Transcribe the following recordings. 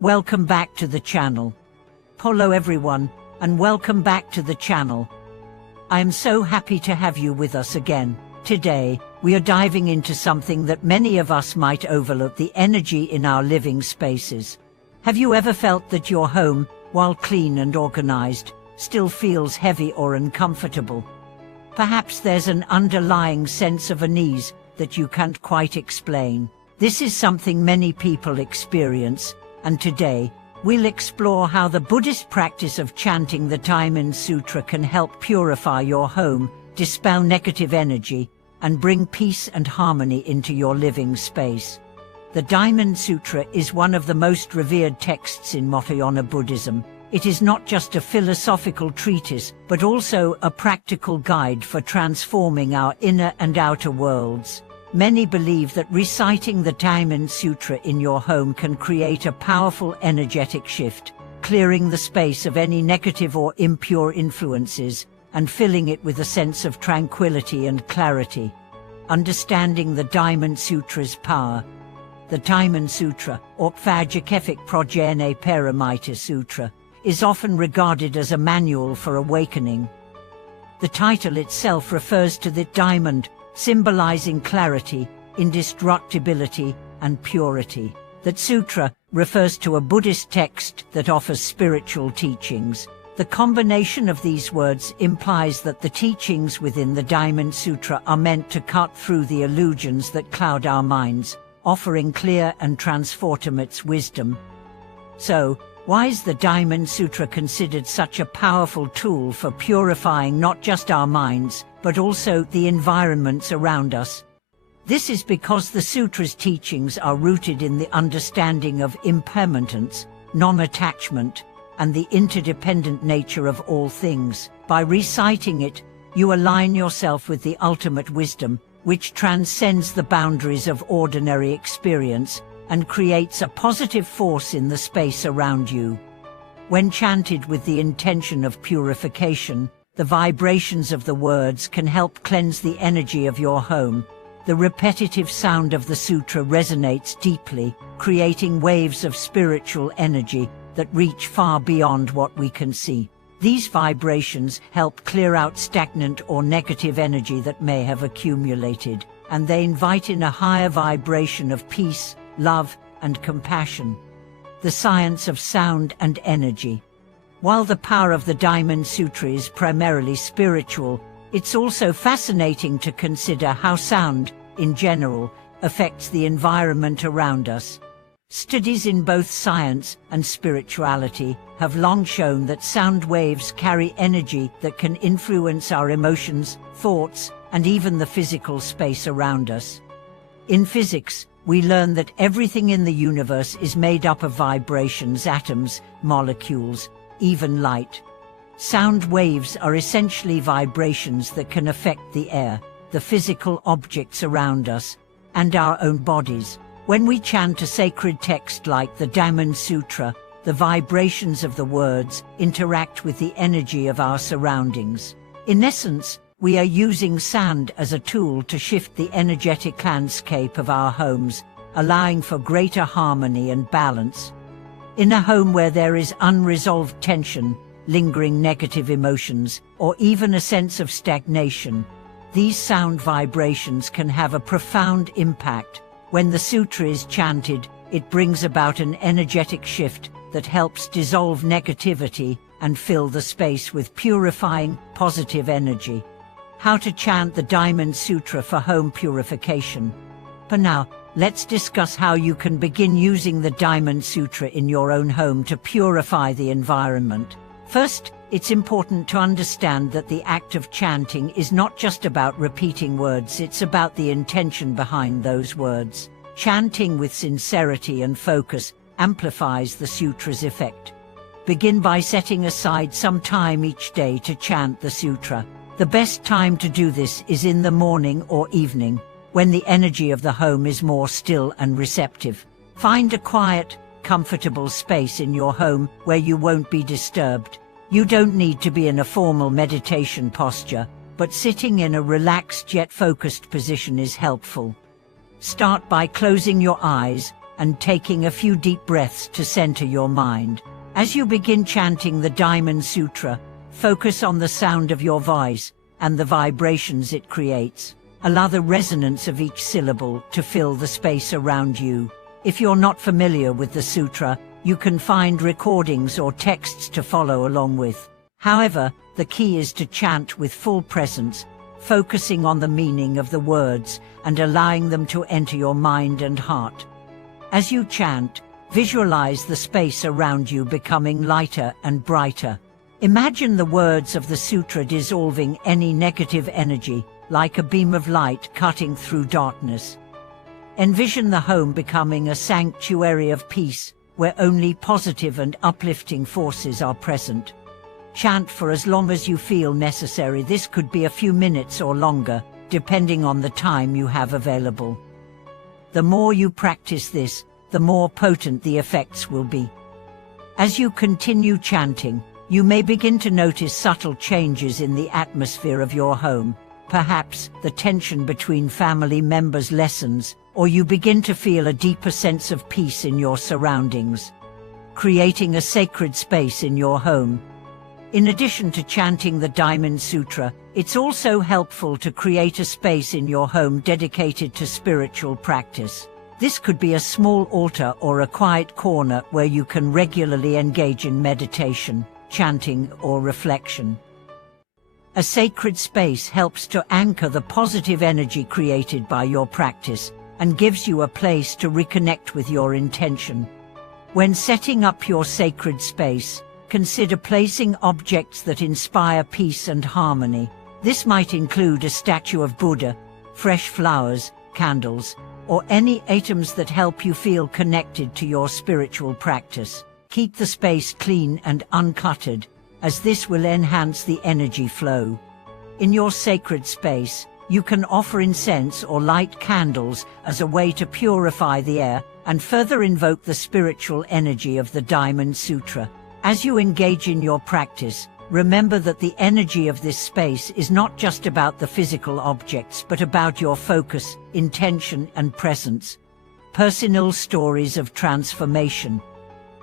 Welcome back to the channel. Hello everyone, and welcome back to the channel. I am so happy to have you with us again. Today, we are diving into something that many of us might overlook: the energy in our living spaces. Have you ever felt that your home, while clean and organized, still feels heavy or uncomfortable? Perhaps there's an underlying sense of unease that you can't quite explain. This is something many people experience, and today, we'll explore how the Buddhist practice of chanting the Diamond Sutra can help purify your home, dispel negative energy, and bring peace and harmony into your living space. The Diamond Sutra is one of the most revered texts in Mahayana Buddhism. It is not just a philosophical treatise, but also a practical guide for transforming our inner and outer worlds. Many believe that reciting the Diamond Sutra in your home can create a powerful energetic shift, clearing the space of any negative or impure influences, and filling it with a sense of tranquility and clarity. Understanding the Diamond Sutra's power. The Diamond Sutra, or Vajrakephic Prajna Paramita Sutra, is often regarded as a manual for awakening. The title itself refers to the diamond, symbolizing clarity, indestructibility, and purity. That sutra refers to a Buddhist text that offers spiritual teachings. The combination of these words implies that the teachings within the Diamond Sutra are meant to cut through the illusions that cloud our minds, offering clear and transformative wisdom. So, why is the Diamond Sutra considered such a powerful tool for purifying not just our minds, but also the environments around us? This is because the sutra's teachings are rooted in the understanding of impermanence, non-attachment, and the interdependent nature of all things. By reciting it, you align yourself with the ultimate wisdom, which transcends the boundaries of ordinary experience and creates a positive force in the space around you. When chanted with the intention of purification, the vibrations of the words can help cleanse the energy of your home. The repetitive sound of the sutra resonates deeply, creating waves of spiritual energy that reach far beyond what we can see. These vibrations help clear out stagnant or negative energy that may have accumulated, and they invite in a higher vibration of peace, love, and compassion. The science of sound and energy. While the power of the Diamond Sutra is primarily spiritual, it's also fascinating to consider how sound, in general, affects the environment around us. Studies in both science and spirituality have long shown that sound waves carry energy that can influence our emotions, thoughts, and even the physical space around us. In physics, we learn that everything in the universe is made up of vibrations, atoms, molecules, even light. Sound waves are essentially vibrations that can affect the air, the physical objects around us, and our own bodies. When we chant a sacred text like the Diamond Sutra, the vibrations of the words interact with the energy of our surroundings. In essence, we are using sound as a tool to shift the energetic landscape of our homes, allowing for greater harmony and balance. In a home where there is unresolved tension, lingering negative emotions, or even a sense of stagnation, these sound vibrations can have a profound impact. When the sutra is chanted, it brings about an energetic shift that helps dissolve negativity and fill the space with purifying, positive energy. How to chant the Diamond Sutra for home purification. For now, let's discuss how you can begin using the Diamond Sutra in your own home to purify the environment. First, it's important to understand that the act of chanting is not just about repeating words, it's about the intention behind those words. Chanting with sincerity and focus amplifies the sutra's effect. Begin by setting aside some time each day to chant the sutra. The best time to do this is in the morning or evening, when the energy of the home is more still and receptive. Find a quiet, comfortable space in your home where you won't be disturbed. You don't need to be in a formal meditation posture, but sitting in a relaxed yet focused position is helpful. Start by closing your eyes and taking a few deep breaths to center your mind. As you begin chanting the Diamond Sutra, focus on the sound of your voice and the vibrations it creates. Allow the resonance of each syllable to fill the space around you. If you're not familiar with the sutra, you can find recordings or texts to follow along with. However, the key is to chant with full presence, focusing on the meaning of the words and allowing them to enter your mind and heart. As you chant, visualize the space around you becoming lighter and brighter. Imagine the words of the sutra dissolving any negative energy, like a beam of light cutting through darkness. Envision the home becoming a sanctuary of peace, where only positive and uplifting forces are present. Chant for as long as you feel necessary. This could be a few minutes or longer, depending on the time you have available. The more you practice this, the more potent the effects will be. As you continue chanting, you may begin to notice subtle changes in the atmosphere of your home. Perhaps the tension between family members lessens, or you begin to feel a deeper sense of peace in your surroundings. Creating a sacred space in your home. In addition to chanting the Diamond Sutra, it's also helpful to create a space in your home dedicated to spiritual practice. This could be a small altar or a quiet corner where you can regularly engage in meditation, chanting, or reflection. A sacred space helps to anchor the positive energy created by your practice and gives you a place to reconnect with your intention. When setting up your sacred space, consider placing objects that inspire peace and harmony. This might include a statue of Buddha, fresh flowers, candles, or any items that help you feel connected to your spiritual practice. Keep the space clean and uncluttered, as this will enhance the energy flow. In your sacred space, you can offer incense or light candles as a way to purify the air and further invoke the spiritual energy of the Diamond Sutra. As you engage in your practice, remember that the energy of this space is not just about the physical objects but about your focus, intention, and presence. Personal stories of transformation.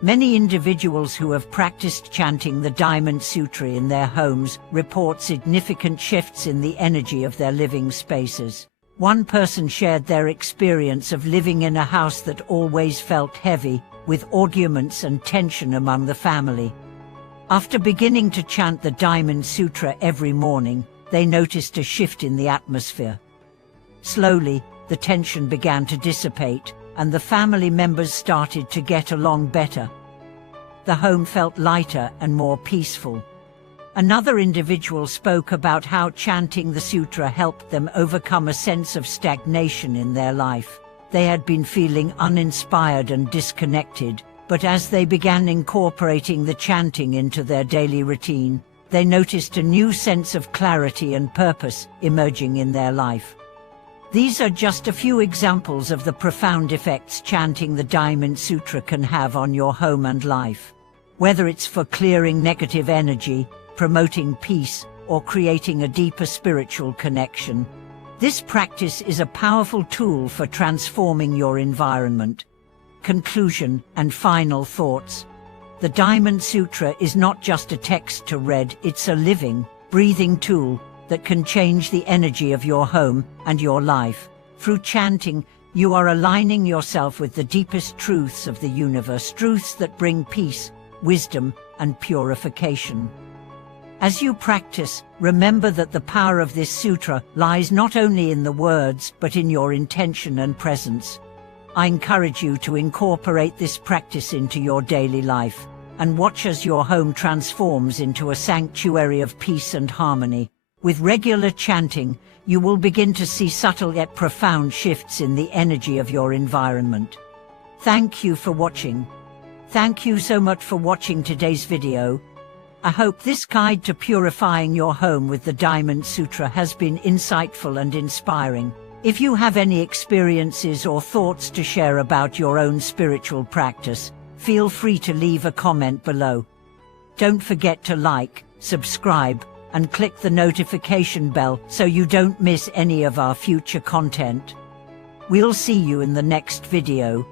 Many individuals who have practiced chanting the Diamond Sutra in their homes report significant shifts in the energy of their living spaces. One person shared their experience of living in a house that always felt heavy, with arguments and tension among the family. After beginning to chant the Diamond Sutra every morning, they noticed a shift in the atmosphere. Slowly, the tension began to dissipate, and the family members started to get along better. The home felt lighter and more peaceful. Another individual spoke about how chanting the sutra helped them overcome a sense of stagnation in their life. They had been feeling uninspired and disconnected, but as they began incorporating the chanting into their daily routine, they noticed a new sense of clarity and purpose emerging in their life. These are just a few examples of the profound effects chanting the Diamond Sutra can have on your home and life. Whether it's for clearing negative energy, promoting peace, or creating a deeper spiritual connection, this practice is a powerful tool for transforming your environment. Conclusion and final thoughts. The Diamond Sutra is not just a text to read, it's a living, breathing tool that can change the energy of your home and your life. Through chanting, you are aligning yourself with the deepest truths of the universe, truths that bring peace, wisdom, and purification. As you practice, remember that the power of this sutra lies not only in the words but in your intention and presence. I encourage you to incorporate this practice into your daily life and watch as your home transforms into a sanctuary of peace and harmony. With regular chanting, you will begin to see subtle yet profound shifts in the energy of your environment. Thank you for watching. Thank you so much for watching today's video. I hope this guide to purifying your home with the Diamond Sutra has been insightful and inspiring. If you have any experiences or thoughts to share about your own spiritual practice, feel free to leave a comment below. Don't forget to like, subscribe, and click the notification bell so you don't miss any of our future content. We'll see you in the next video.